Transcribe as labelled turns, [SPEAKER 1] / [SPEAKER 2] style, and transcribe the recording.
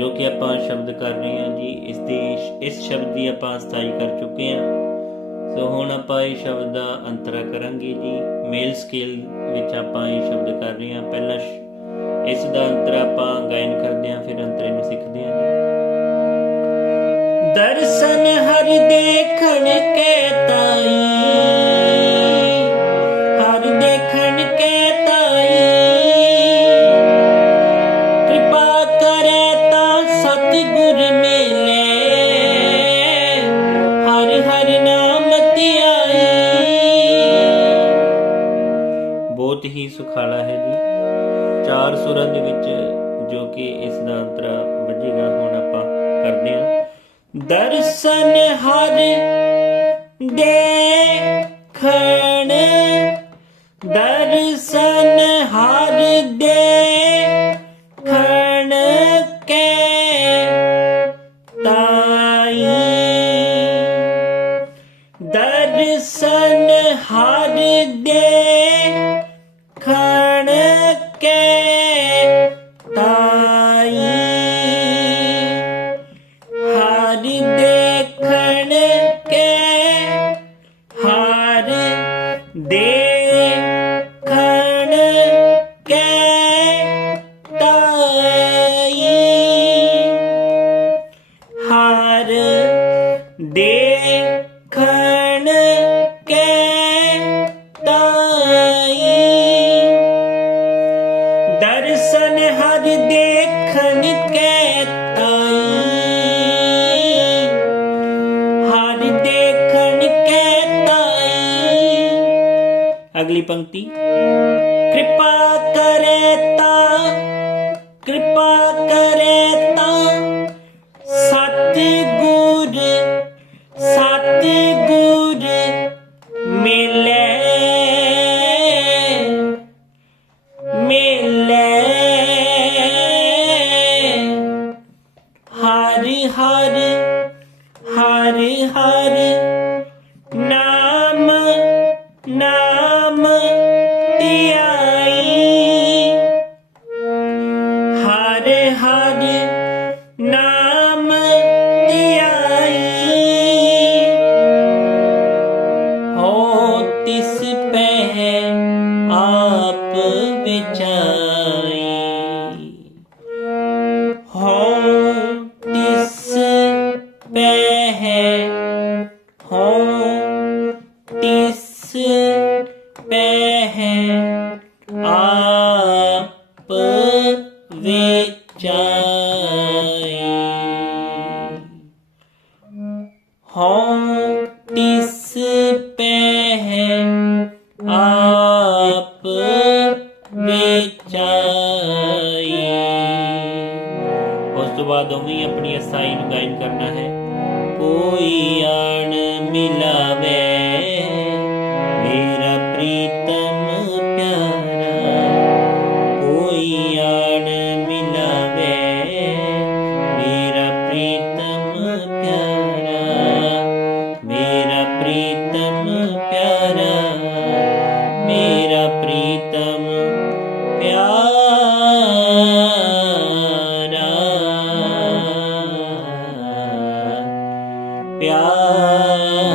[SPEAKER 1] ਜੋ ਕਿ ਆਪਾਂ ਸ਼ਬਦ ਕਰ ਰਹੇ ਹਾਂ ਜੀ, ਇਸ ਦੀ, ਇਸ ਸ਼ਬਦ ਦੀ ਆਪਾਂ ਸਥਾਈ ਕਰ ਚੁੱਕੇ ਹਾਂ। ਸੋ ਹੁਣ ਆਪਾਂ ਇਹ ਸ਼ਬਦ ਦਾ ਅੰਤਰਾ ਕਰਾਂਗੇ ਜੀ। ਮੇਲ ਸਕੇਲ ਵਿੱਚ ਆਪਾਂ ਇਹ ਸ਼ਬਦ ਕਰ ਰਹੇ ਹਾਂ। ਪਹਿਲਾਂ ਸ਼- ਇਸ ਦਾ ਅੰਤਰਾ ਆਪਾਂ ਗਾਇਨ ਕਰਦੇ ਹਾਂ, ਫਿਰ ਅੰਤਰੇ ਨੂੰ ਸਿੱਖਦੇ ਹਾਂ ਜੀ। ਦਰਸ਼ਨ ਹਰ ਦੇਖਣ ਕੇ ਤਾਈ ਬਹੁਤ ਹੀ ਸੁਖਾਲਾ ਹੈ ਜੀ। ਚਾਰ ਸੁਰਾਂ ਦੇ ਵਿੱਚ ਜੋ ਕਿ ਇਸ ਦਾ ਅੰਤਰਾ ਵੱਜੇਗਾ, ਹੁਣ ਆਪਾਂ ਕਰਦੇ ਹਾਂ। ਦਰਸ਼ਨ ਹਰ ਦੇਖਣ ਹਰ ਦੇ ਖਣ ਕੇ ਤਾਈ। ਹਰ ਦੇ ਖਣ ਕੇ ਹਰ ਦੇ ਅਗਲੀ ਪੰਕਤੀ। ਕਿਰਪਾ ਕਰੇ ਤਾ, ਕਿਰਪਾ ਕਰੇ ਤਾਂ, ਸਤਿਗੁਰ ਸਤਿਗੁਰ ਮਿਲੇ। ਮਿਲੇ। ਹਰ ਹਰ ਹਰ ਹਰ ਆਪ ਵਿਚਾਈ ਹੋ ਤਿਸ ਪਹਿ ਹੋ ਤਿਸ ਪਹਿ ਆਪ ਵਿਚਾਈ ਹਉ ਵਿਚਾਈ। ਉਸ ਤੋਂ ਬਾਅਦ ਉਵੇਂ ਹੀ ਆਪਣੀ ਅਸਾਈ ਨੂੰ ਗਾਇਨ ਕਰਨਾ ਹੈ। ਕੋਈ ਆਣ प्यार